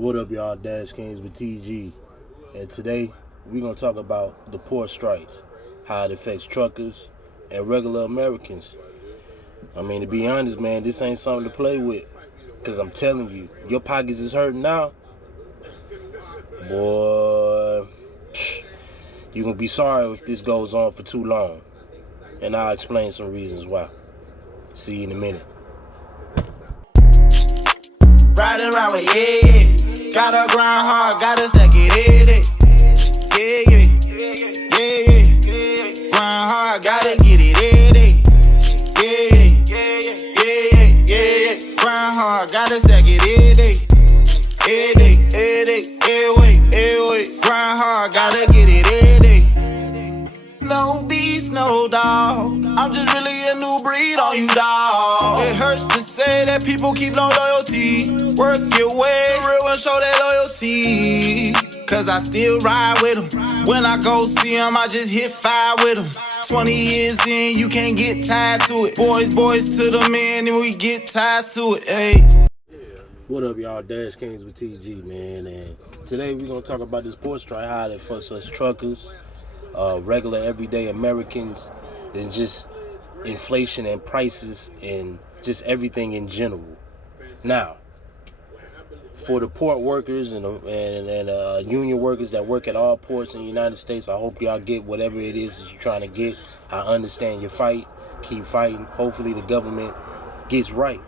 What up, y'all? Dash Kings with TG. And today, we're going to talk about the port strikes, how it affects truckers and regular Americans. I mean, to be honest, man, this ain't something to play with. Because I'm telling you, your pockets is hurting now. Boy, you're going to be sorry if this goes on for too long. And I'll explain some reasons why. See you in a minute. Riding around with yeah. Gotta grind hard, gotta stack it every day. Yeah. Grind hard, gotta get it every day. Yeah. Grind hard, gotta stack it every day. Grind hard, gotta get it every day. No beast, no dog. I'm just really a new breed on you, dog. It hurts to say that people keep no loyalty. Work your way, real and show that loyalty. Cause I still ride with them. When I go see them, I just hit fire with them. 20 years in, you can't get tied to it. Boys to the men, and we get tied to it, hey. What up, y'all? Dash Kings with TG, man. And today we're going to talk about this port strike, how it affects us truckers, regular everyday Americans, and just inflation and prices and just everything in general. Now, for the port workers and union workers that work at all ports in the United States, I hope y'all get whatever it is that you're trying to get. I understand your fight. Keep fighting. Hopefully the government gets right.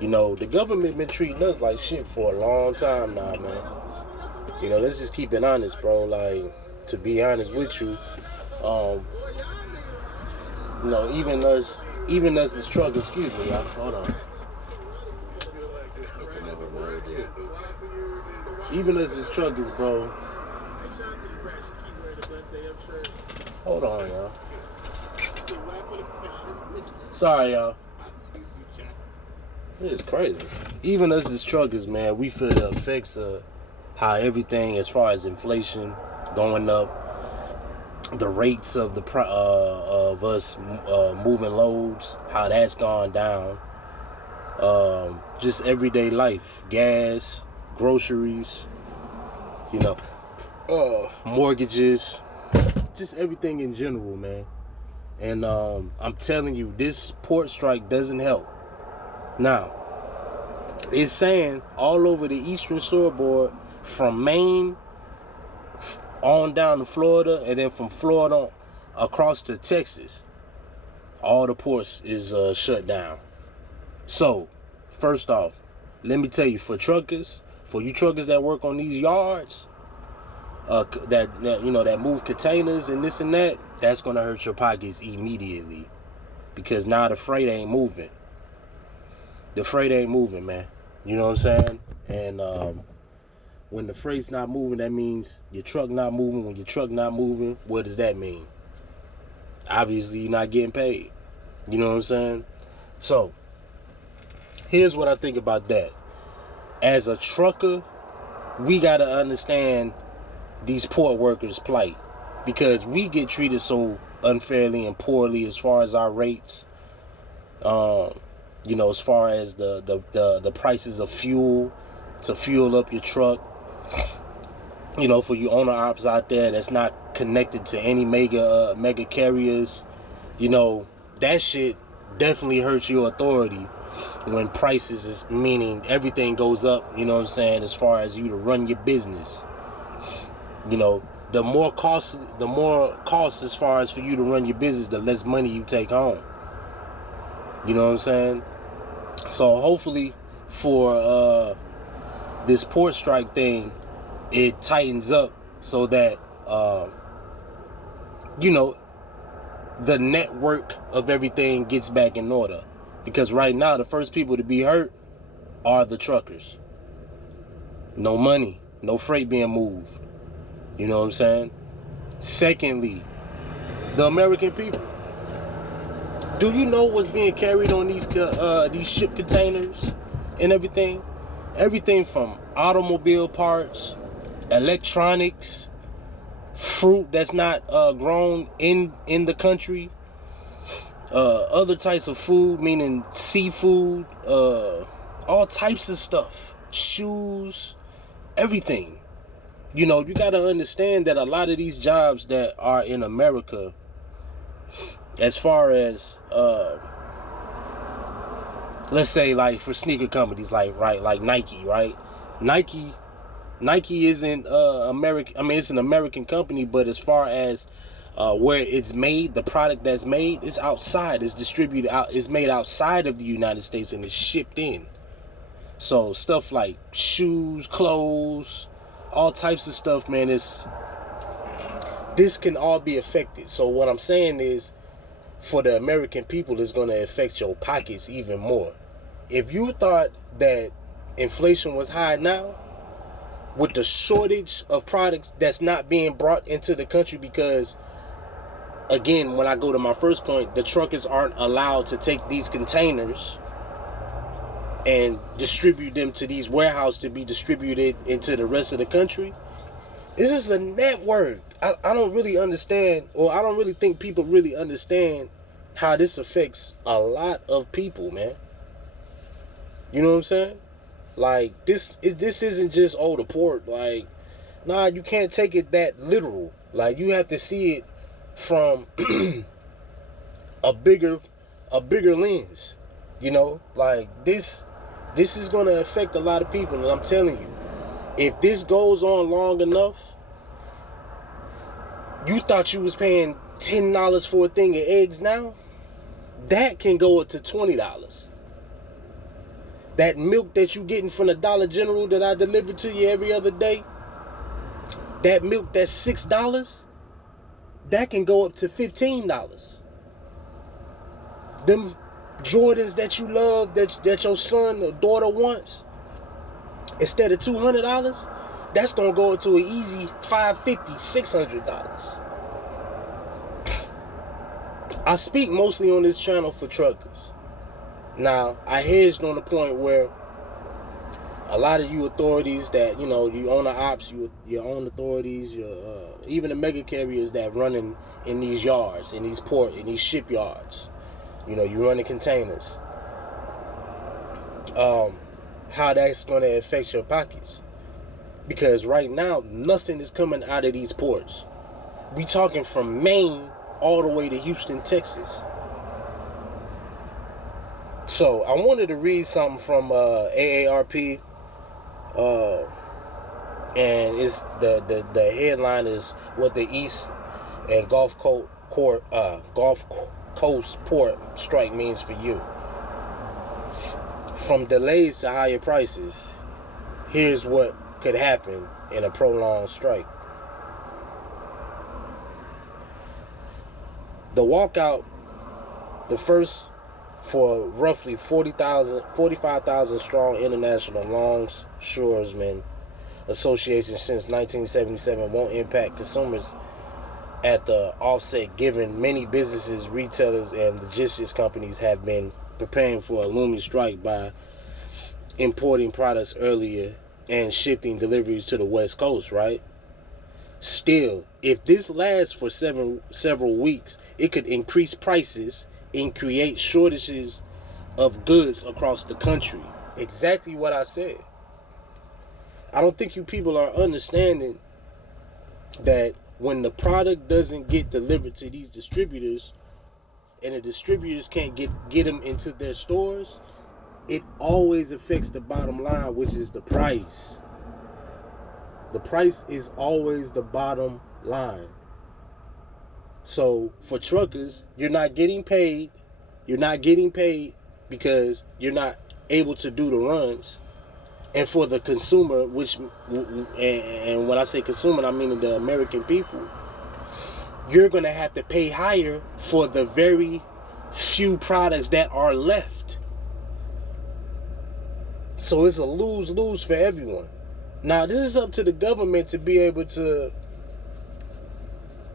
You know, the government been treating us like shit for a long time now, man. You know, let's just keep it honest, bro. Like, to be honest with you, you know, even us as truckers, excuse me, y'all. Hold on. Even us as truckers, bro. Hold on, y'all. Sorry, y'all. It's crazy. Even us as truckers, man, we feel the effects of how everything, as far as inflation going up, the rates of of us moving loads, how that's gone down. Just everyday life, gas, groceries, you know, mortgages, just everything in general, man. And I'm telling you, this port strike doesn't help. Now, it's saying all over the eastern seaboard, from Maine on down to Florida, and then from Florida across to Texas, all the ports is shut down. So, first off, let me tell you, for you truckers that work on these yards, that move containers and this and that, that's gonna hurt your pockets immediately, because now the freight ain't moving. The freight ain't moving, man. You know what I'm saying? And when the freight's not moving, that means your truck not moving. When your truck not moving, what does that mean? Obviously, you're not getting paid. You know what I'm saying? So, here's what I think about that. As a trucker, we got to understand these port workers' plight, because we get treated so unfairly and poorly as far as our rates. You know, as far as the prices of fuel to fuel up your truck. You know, for you owner ops out there that's not connected to any mega carriers, you know, that shit definitely hurts your authority when prices is, meaning everything goes up, you know what I'm saying, as far as you to run your business. You know, the more cost as far as for you to run your business, the less money you take home. You know what I'm saying? So hopefully for this port strike thing, it tightens up so that you know, the network of everything gets back in order. Because right now, the first people to be hurt are the truckers. No money, no freight being moved. You know what I'm saying? Secondly, the American people. Do you know what's being carried on these ship containers and everything? Everything from automobile parts, electronics, fruit that's not grown in the country, other types of food, meaning seafood, all types of stuff, shoes, everything. You know, you got to understand that a lot of these jobs that are in America, as far as let's say like for sneaker companies like Nike, right? Nike isn't American. I mean, it's an American company, but as far as where it's made, the product that's made is outside. It's distributed out. It's made outside of the United States and it's shipped in. So stuff like shoes, clothes, all types of stuff, man. This can all be affected. So what I'm saying is, for the American people, it's going to affect your pockets even more. If you thought that inflation was high now, with the shortage of products that's not being brought into the country, because again, when I go to my first point, the truckers aren't allowed to take these containers and distribute them to these warehouses to be distributed into the rest of the country. This is a network. I don't really understand, or I don't really think people really understand how this affects a lot of people, man. You know what I'm saying? Like, this isn't just, oh, the port. Like, nah, you can't take it that literal. Like, you have to see it from a bigger lens. You know, like this is gonna affect a lot of people, and I'm telling you, if this goes on long enough, you thought you was paying $10 for a thing of eggs now, that can go up to $20. That milk that you getting from the Dollar General that I deliver to you every other day, that milk that's $6, that can go up to $15. Them Jordans that you love, that your son or daughter wants, instead of $200, that's gonna go up to an easy $550, $600. I speak mostly on this channel for truckers. Now, I hedged on the point where a lot of you authorities that, you know, you own the ops, your own authorities, even the mega carriers that running in these yards, in these these shipyards, you know, you running containers, how that's going to affect your pockets. Because right now, nothing is coming out of these ports. We talking from Maine all the way to Houston, Texas. So I wanted to read something from AARP, and it's the headline is what the East and Gulf Coast port strike means for you. From delays to higher prices, here's what could happen in a prolonged strike. The walkout, the first for roughly 45,000 strong international longshoremen association since 1977, won't impact consumers at the offset, given many businesses, retailers, and logistics companies have been preparing for a looming strike by importing products earlier and shifting deliveries to the West Coast, right? Still, if this lasts for several weeks, it could increase prices and create shortages of goods across the country. Exactly what I said. I don't think you people are understanding that when the product doesn't get delivered to these distributors, and the distributors can't get them into their stores, it always affects the bottom line, which is the price. The price is always the bottom line. So for truckers, you're not getting paid. You're not getting paid because you're not able to do the runs. And for the consumer, and when I say consumer, I mean the American people, you're going to have to pay higher for the very few products that are left. So it's a lose-lose for everyone. Now, this is up to the government to be able to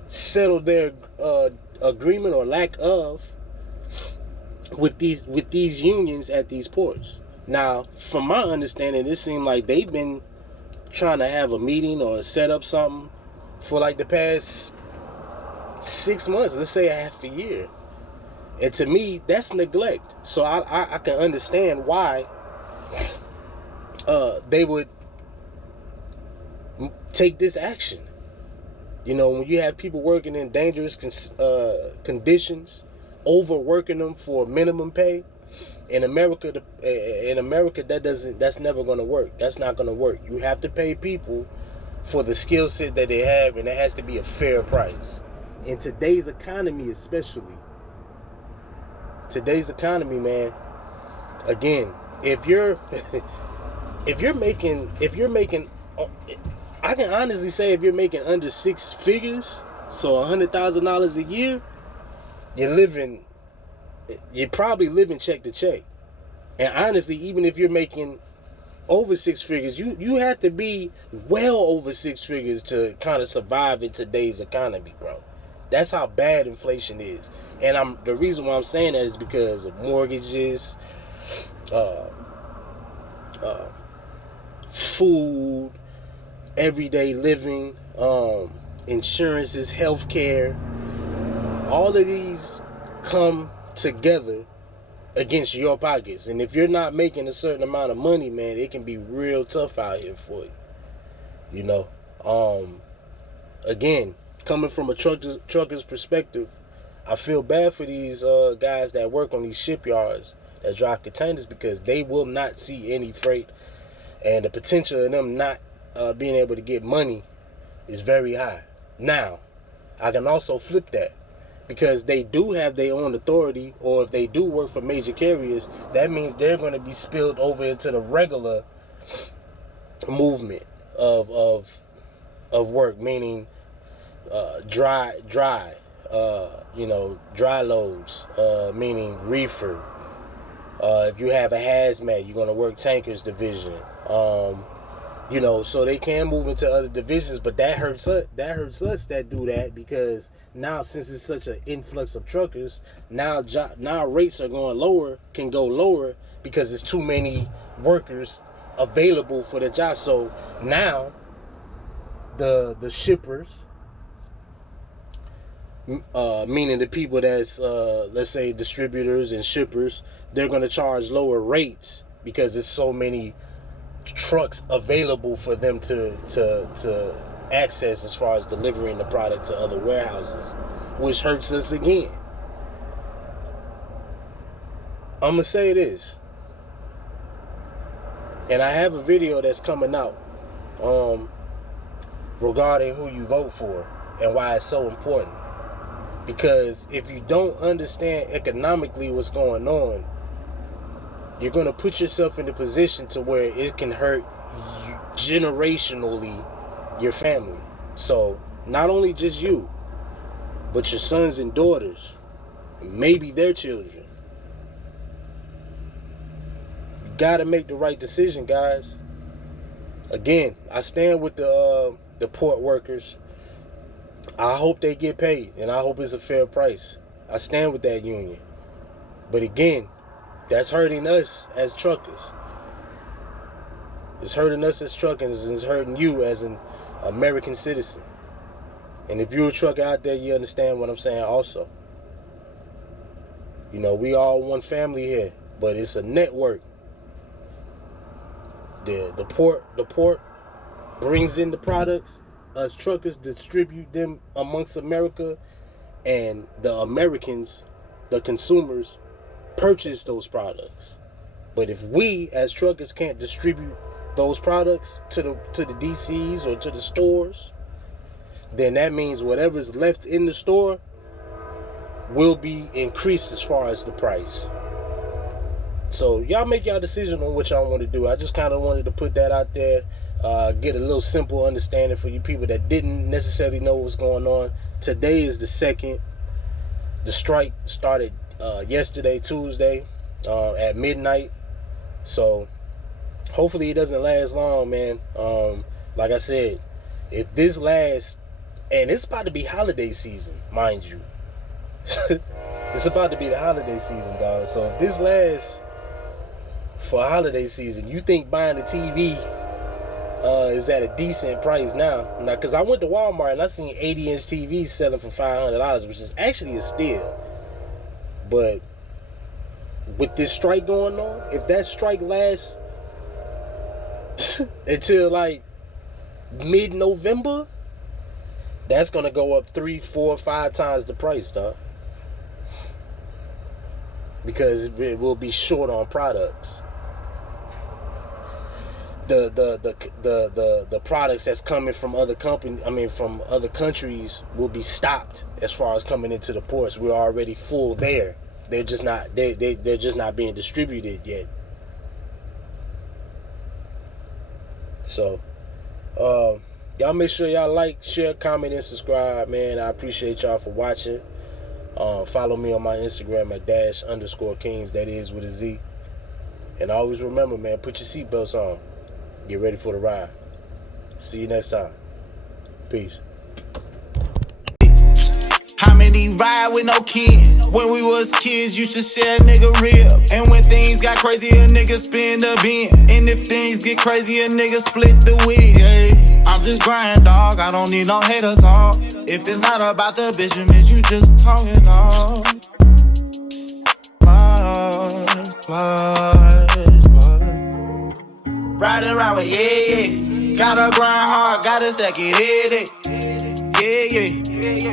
settle their agreement or lack of with these unions at these ports. Now, from my understanding, it seemed like they've been trying to have a meeting or set up something for like the past 6 months, let's say a half a year. And to me, that's neglect. So I can understand why they would take this action. You know, when you have people working in dangerous conditions, overworking them for minimum pay, in America, that's never going to work. That's not going to work. You have to pay people for the skill set that they have, and it has to be a fair price. In today's economy, especially today's economy, man. Again, if you're making, I can honestly say if you're making under 6 figures, so $100,000 a year, you're probably living check to check. And honestly, even if you're making over 6 figures, you have to be well over 6 figures to kind of survive in today's economy, bro. That's how bad inflation is. And the reason why I'm saying that is because of mortgages, food, everyday living, insurances, healthcare. All of these come together against your pockets. And if you're not making a certain amount of money, man, it can be real tough out here for you. You know, again, coming from a trucker's perspective, I feel bad for these guys that work on these shipyards that drive containers, because they will not see any freight, and the potential of them not being able to get money is very high. Now, I can also flip that, because they do have their own authority, or if they do work for major carriers, that means they're going to be spilled over into the regular movement of work, meaning dry loads, meaning reefer. If you have a hazmat, you're going to work tankers division. You know, so they can move into other divisions, but that hurts us that do that, because now, since it's such an influx of truckers, now rates are can go lower, because there's too many workers available for the job. So now the shippers, meaning the people that's let's say distributors and shippers, they're going to charge lower rates because there's so many trucks available for them to access as far as delivering the product to other warehouses, which hurts us again. I'm gonna say this, and I have a video that's coming out regarding who you vote for and why it's so important. Because if you don't understand economically what's going on, you're going to put yourself in a position to where it can hurt generationally your family. So not only just you, but your sons and daughters, maybe their children. You got to make the right decision, guys. Again, I stand with the port workers. I hope they get paid, and I hope it's a fair price. I stand with that union. But again, that's hurting us as truckers. It's hurting us as truckers, and it's hurting you as an American citizen. And if you're a trucker out there, you understand what I'm saying also. You know, we all one family here, but it's a network. The port brings in the products. Us truckers distribute them amongst America, and the Americans, the consumers, purchase those products. But if we as truckers can't distribute those products to the DCs or to the stores, then that means whatever's left in the store will be increased as far as the price. So y'all make y'all decision on what y'all want to do. I just kind of wanted to put that out there, get a little simple understanding for you people that didn't necessarily know what's going on. Today is the 2nd. The strike started yesterday, Tuesday, at midnight. So hopefully it doesn't last long, man. Like I said, if this lasts, and it's about to be holiday season, mind you. It's about to be the holiday season, dog. So if this lasts for holiday season, you think buying a TV is at a decent price now? Now, because I went to Walmart and I seen 80-inch TVs selling for $500, which is actually a steal. But with this strike going on, if that strike lasts until like mid-November, that's gonna go up 3, 4, 5 times the price, dog. Because it will be short on products. The products that's coming from other from other countries will be stopped as far as coming into the ports. We're already full there. They're just not they're just not being distributed yet. So y'all make sure y'all like, share, comment, and subscribe, man. I appreciate y'all for watching. Follow me on my Instagram at _kings, that is with a Z. And always remember, man, put your seatbelts on. Get ready for the ride. See you next time. Peace. How many ride with no kin? When we was kids, used to share a nigga rib. And when things got crazy, a nigga spin the bin. And if things get crazy, a nigga split the wig. Hey, I'm just grind, dog. I don't need no haters, all. If it's not about the bitch, it means you just talking, dog. Riding around with yeah. Gotta grind hard, gotta stack it every day. Yeah.